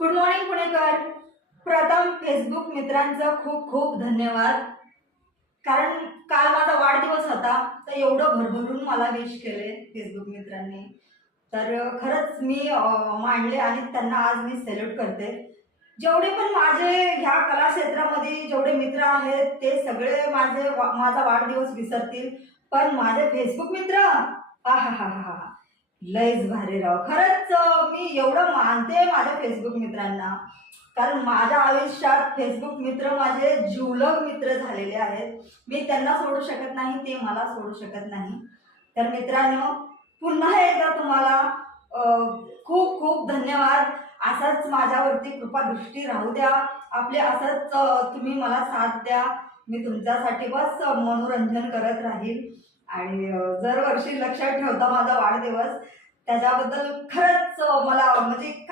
Good morning पुणेकर. प्रथम Facebook मित्रांचं खूप खूप धन्यवाद. कारण काल माझा वाढदिवस होता, तर एवढं भरभरून मला विश केले फेसबुक मित्रांनी. तर खरंच मी मानले आणि त्यांना आज मी सॅल्यूट करते. जेवढे पण माझे ह्या कला क्षेत्रामध्ये जेवढे मित्र आहेत ते सगळे माझा वाढदिवस विसरतील, पण माझे फेसबुक मित्र आहाहाहा, लयच भारी राव. खरंच मी एवढं मानते माझ्या फेसबुक मित्रांना. कारण माझ्या आयुष्यात फेसबुक मित्र माझे जिवलग मित्र झालेले आहेत. मी त्यांना सोडू शकत नाही, ते मला सोडू शकत नाही. तर मित्रांनो, पुन्हा एकदा तुम्हाला खूप खूप धन्यवाद. असाच माझ्यावरती कृपादृष्टी राहू द्या. आपले असंच तुम्ही मला साथ द्या. मी तुमच्यासाठी बस मनोरंजन करत राहील. आणि दरवर्षी लक्षात ठेवता माझा वाढदिवस. त्याच्याबद्दल खरंच मला म्हणजे